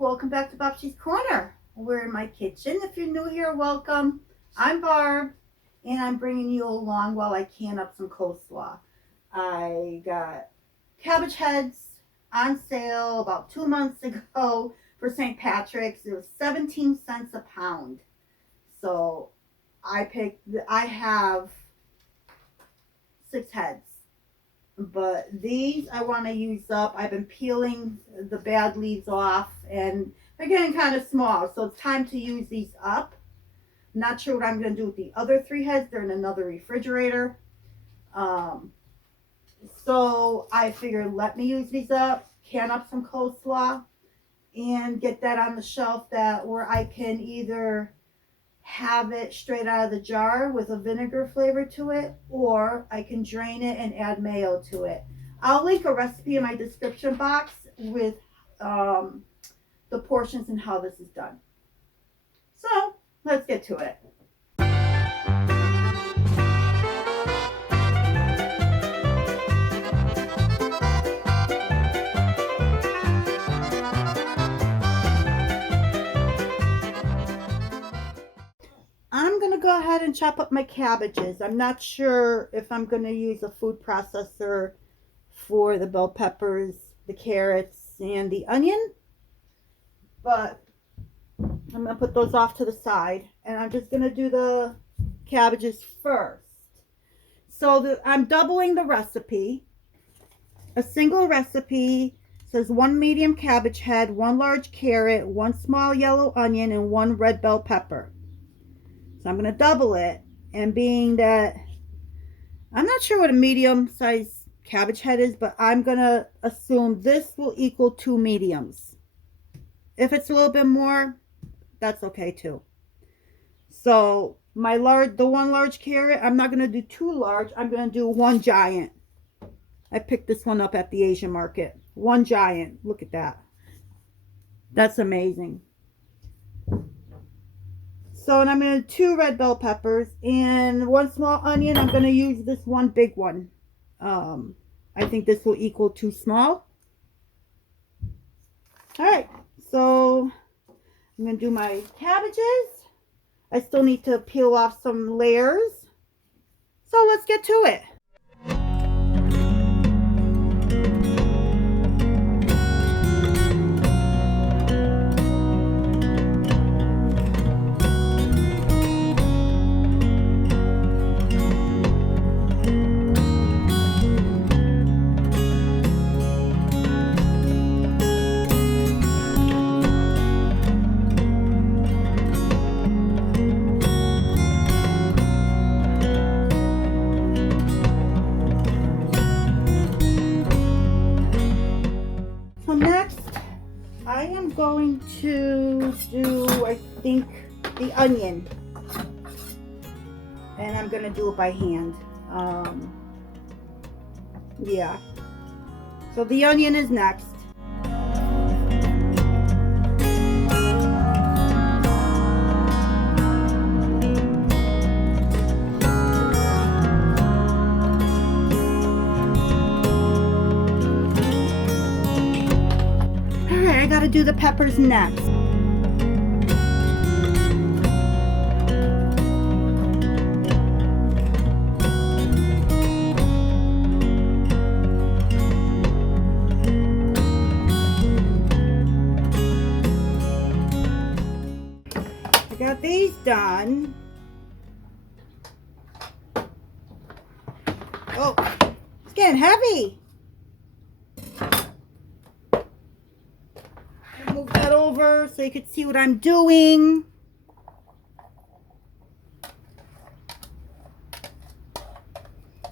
welcome back to Bob's Corner. We're in my kitchen. If you're new here, welcome. I'm Barb, and I'm bringing you along while I can up some coleslaw. I got cabbage heads on sale about 2 months ago for St. Patrick's. It was 17 cents a pound. So I have 6 heads. But these I want to use up. I've been peeling the bad leaves off and they're getting kind of small. So it's time to use these up. Not sure what I'm going to do with the other 3 heads. They're in another refrigerator. So I figured let me use these up, can up some coleslaw, and get that on the shelf where I can either have it straight out of the jar with a vinegar flavor to it, or I can drain it and add mayo to it. I'll link a recipe in my description box with the portions and how this is done. So let's get to it. I'm going to go ahead and chop up my cabbages. I'm not sure if I'm going to use a food processor for the bell peppers, the carrots, and the onion. But I'm going to put those off to the side. And I'm just going to do the cabbages first. So I'm doubling the recipe. A single recipe says 1 medium cabbage head, 1 large carrot, 1 small yellow onion, and 1 red bell pepper. So I'm going to double it, and being that I'm not sure what a medium size cabbage head is, but I'm going to assume this will equal 2 mediums. If it's a little bit more, that's okay too. So the 1 large carrot, I'm not going to do 2 large. I'm going to do 1 giant. I picked this one up at the Asian market. 1 giant. Look at that. That's amazing. So, and I'm going to do 2 red bell peppers and 1 small onion. I'm going to use this 1 big one. I think this will equal 2 small. Alright, so I'm going to do my cabbages. I still need to peel off some layers. So let's get to it. So next, I am going to do, I think, the onion. And I'm going to do it by hand. Yeah. So the onion is next. I gotta do the peppers next. I got these done. Oh, it's getting heavy. Move that over so you can see what I'm doing.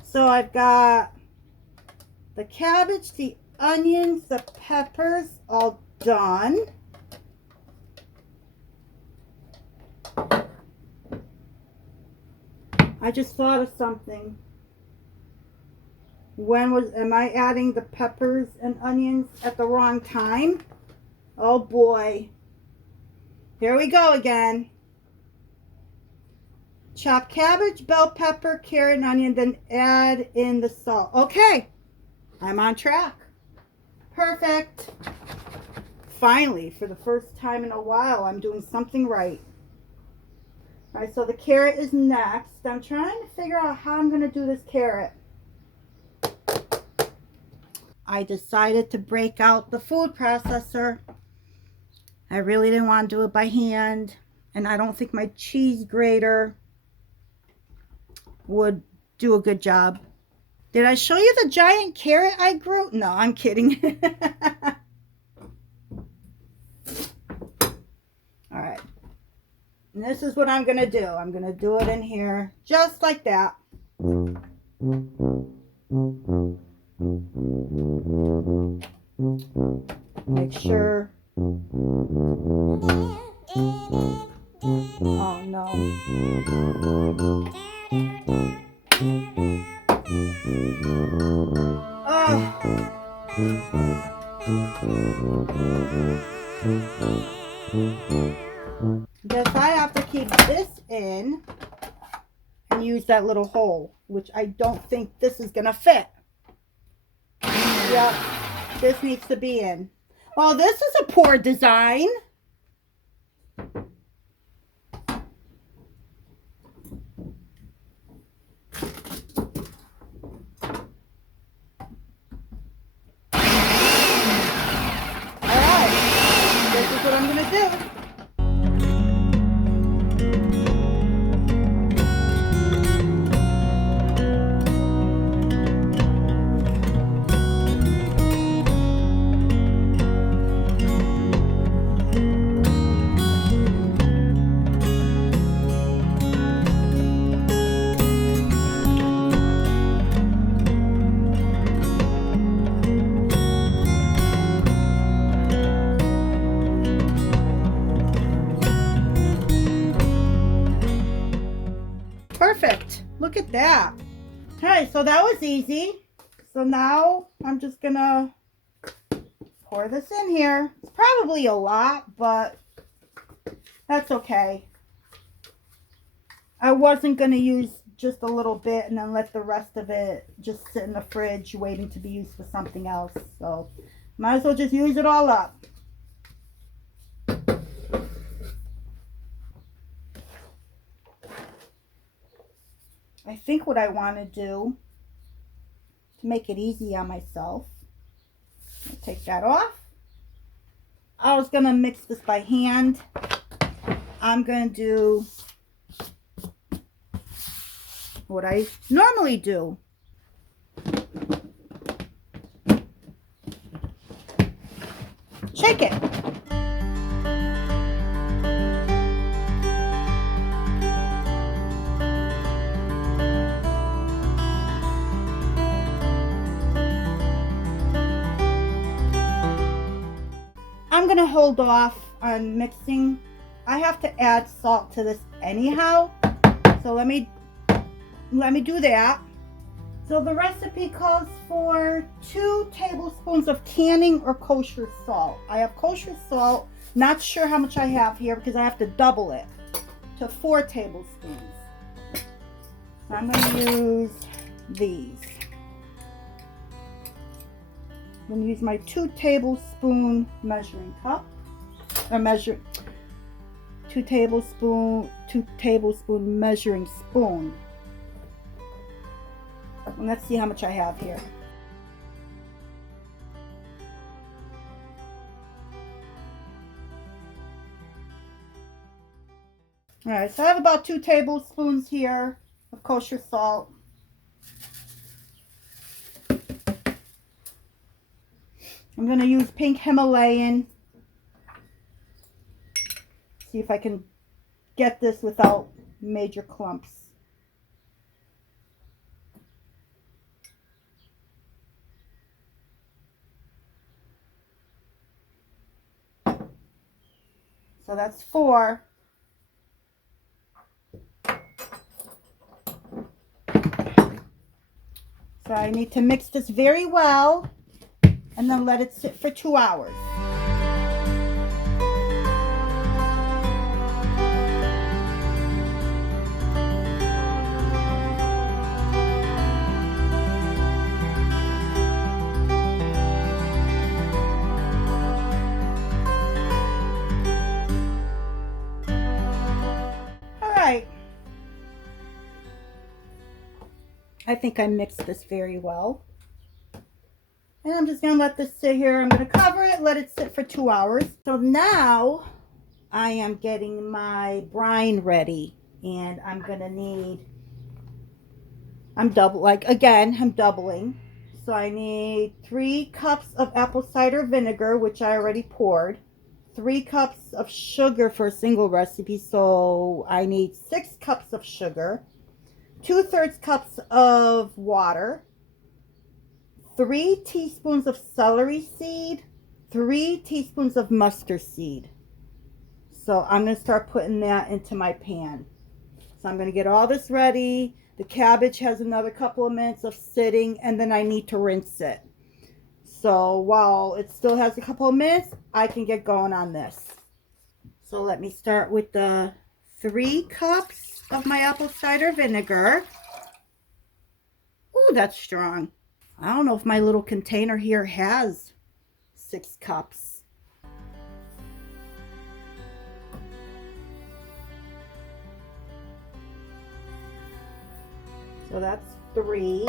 So I've got the cabbage, the onions, the peppers all done. I just thought of something. Am I adding the peppers and onions at the wrong time? Oh boy. Here we go again. Chop cabbage, bell pepper, carrot, and onion, then add in the salt. Okay, I'm on track. Perfect. Finally, for the first time in a while, I'm doing something right. All right, so the carrot is next. I'm trying to figure out how I'm going to do this carrot. I decided to break out the food processor. I really didn't want to do it by hand, and I don't think my cheese grater would do a good job. Did I show you the giant carrot I grew? No, I'm kidding. All right. And this is what I'm going to do. I'm going to do it in here just like that. Make sure. Oh no. Guess I have to keep this in and use that little hole, which I don't think this is gonna fit. Yep, this needs to be in. Well, this is a poor design. Alright, this is what I'm gonna do. Perfect. Look at that. All right, so that was easy. So now I'm just gonna pour this in here. It's probably a lot, but that's okay. I wasn't gonna use just a little bit and then let the rest of it just sit in the fridge waiting to be used for something else. So might as well just use it all up. I think what I want to do to make it easy on myself, I'll take that off. I was going to mix this by hand. I'm going to do what I normally do. Shake it. I'm going to hold off on mixing. I have to add salt to this anyhow. So let me do that. So the recipe calls for 2 tablespoons of tanning or kosher salt. I have kosher salt. Not sure how much I have here because I have to double it to 4 tablespoons. So I'm going to use these. I'm going to use my 2 tablespoon measuring cup, or 2 tablespoon measuring spoon. And let's see how much I have here. All right, so I have about 2 tablespoons here of kosher salt. I'm going to use pink Himalayan. See if I can get this without major clumps. So that's 4. So I need to mix this very well and then let it sit for 2 hours. I think I mixed this very well. And I'm just going to let this sit here. I'm going to cover it, let it sit for 2 hours. So now I am getting my brine ready. And I'm going to need, I'm doubling. So I need 3 cups of apple cider vinegar, which I already poured. 3 cups of sugar for a single recipe. So I need 6 cups of sugar. 2/3 cups of water. 3 teaspoons of celery seed. 3 teaspoons of mustard seed. So I'm going to start putting that into my pan. So I'm going to get all this ready. The cabbage has another couple of minutes of sitting, and then I need to rinse it. So while it still has a couple of minutes, I can get going on this. So let me start with the 3 cups of my apple cider vinegar. Ooh, that's strong. I don't know if my little container here has 6 cups. So that's 3.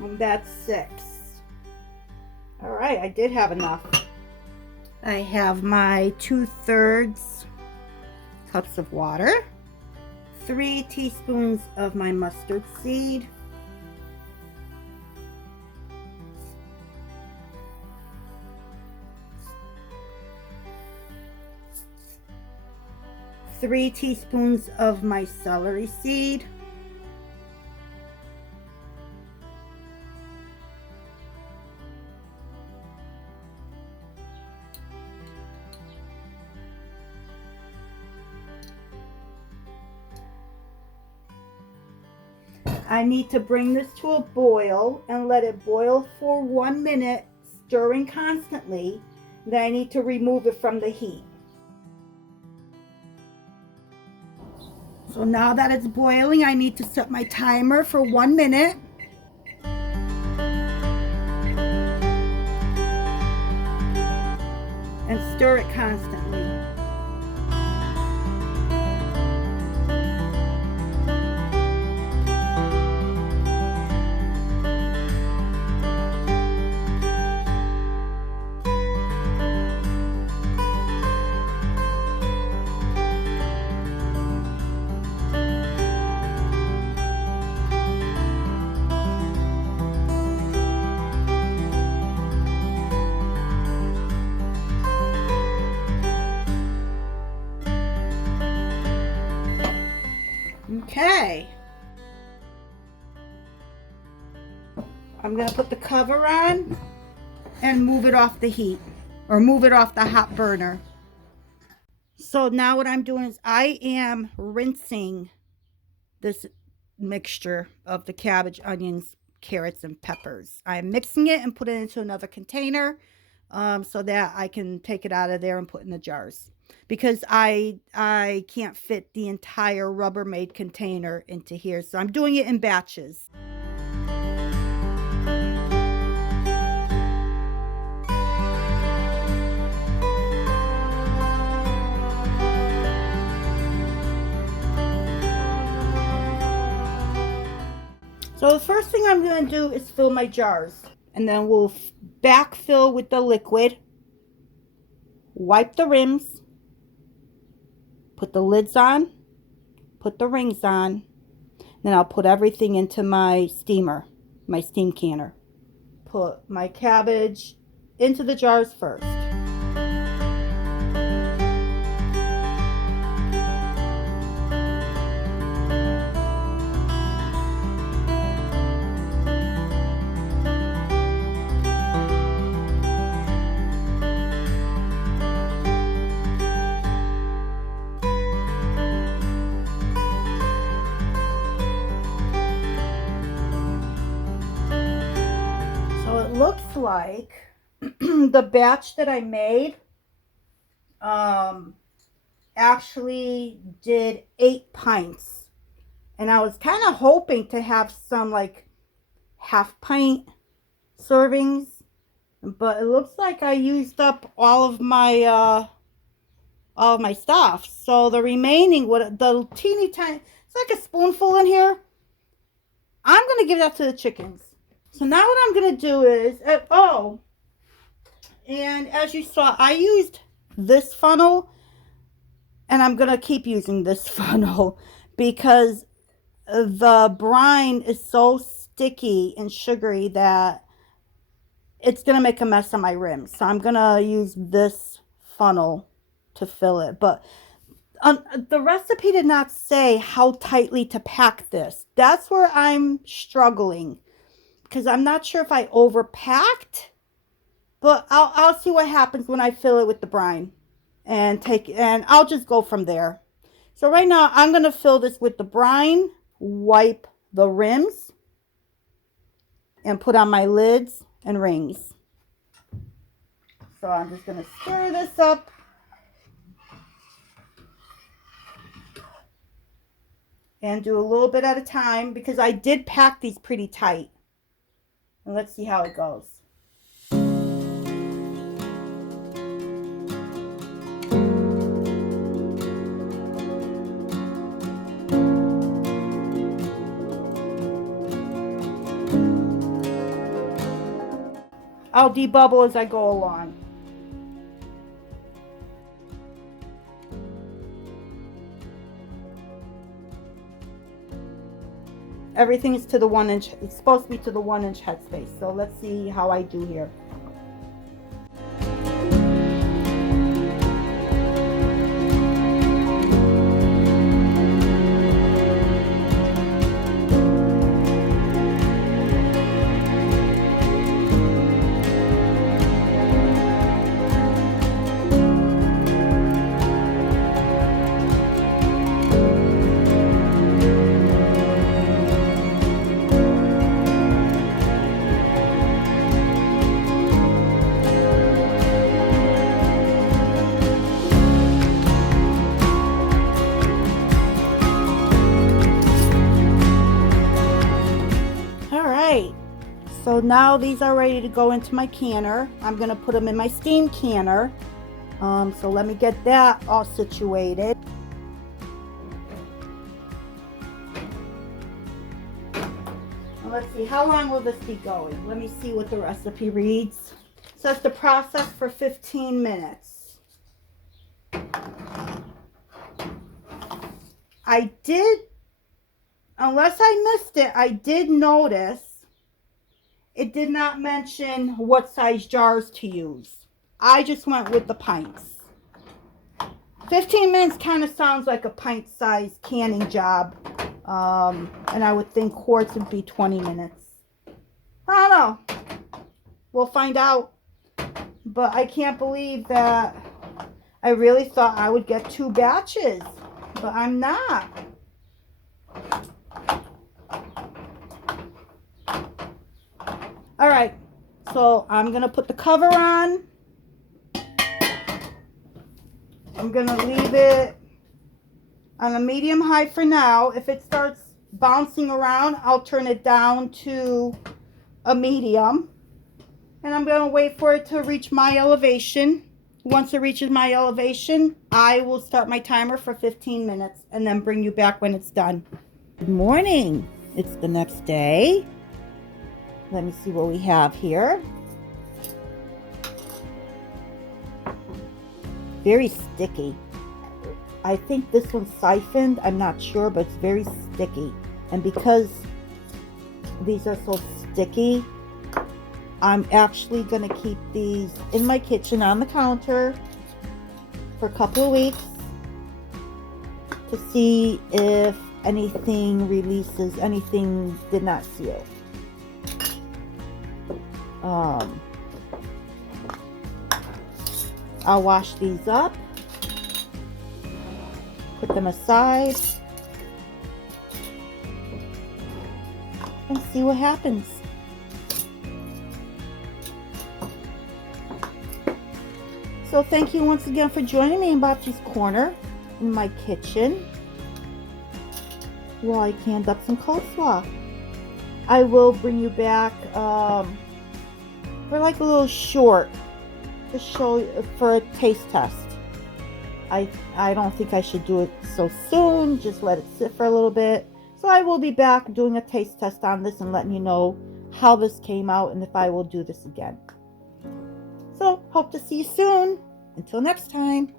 And that's 6. All right, I did have enough. I have my 2/3 cups of water. 3 teaspoons of my mustard seed. 3 teaspoons of my celery seed. I need to bring this to a boil and let it boil for 1 minute, stirring constantly. Then I need to remove it from the heat. So now that it's boiling, I need to set my timer for 1 minute. And stir it constantly. Okay. I'm going to put the cover on and move it off the heat, or move it off the hot burner. So now what I'm doing is I am rinsing this mixture of the cabbage, onions, carrots, and peppers. I'm mixing it and put it into another container so that I can take it out of there and put in the jars. Because I can't fit the entire Rubbermaid container into here. So I'm doing it in batches. So the first thing I'm going to do is fill my jars. And then we'll backfill with the liquid. Wipe the rims. Put the lids on. Put the rings on. Then I'll put everything into my steamer, my steam canner. Put my cabbage into the jars first. Looks like the batch that I made actually did 8 pints, and I was kind of hoping to have some like half pint servings, but it looks like I used up all of my all of my stuff. So the remaining, the teeny tiny, it's like a spoonful in here. I'm going to give that to the chickens. So now what I'm going to do is, and as you saw, I used this funnel, and I'm going to keep using this funnel because the brine is so sticky and sugary that it's going to make a mess on my rims. So I'm going to use this funnel to fill it. But the recipe did not say how tightly to pack this. That's where I'm struggling because I'm not sure if I overpacked. But I'll see what happens when I fill it with the brine and I'll just go from there. So right now I'm going to fill this with the brine, wipe the rims, and put on my lids and rings. So I'm just going to stir this up. And do a little bit at a time because I did pack these pretty tight. And let's see how it goes. I'll debubble as I go along. Everything is to the 1 inch. It's supposed to be to the 1 inch headspace. So let's see how I do here. So now these are ready to go into my canner. I'm going to put them in my steam canner. So let me get that all situated. And let's see, how long will this be going? Let me see what the recipe reads. It says to process for 15 minutes. I did, unless I missed it, I did notice it did not mention what size jars to use. I just went with the pints. 15 minutes kind of sounds like a pint-sized canning job. And I would think quarts would be 20 minutes. I don't know. We'll find out. But I can't believe that I really thought I would get 2 batches. But I'm not. All right, so I'm going to put the cover on. I'm going to leave it on a medium high for now. If it starts bouncing around, I'll turn it down to a medium. And I'm going to wait for it to reach my elevation. Once it reaches my elevation, I will start my timer for 15 minutes and then bring you back when it's done. Good morning. It's the next day. Let me see what we have here. Very sticky. I think this one's siphoned. I'm not sure, but it's very sticky. And because these are so sticky, I'm actually going to keep these in my kitchen on the counter for a couple of weeks to see if anything releases, anything did not seal. I'll wash these up, put them aside, and see what happens. So thank you once again for joining me in Bobji's Corner in my kitchen while I canned up some coleslaw. I will bring you back for like a little short to show for a taste test. I don't think I should do it so soon. Just let it sit for a little bit. So I will be back doing a taste test on this and letting you know how this came out and if I will do this again. So hope to see you soon. Until next time.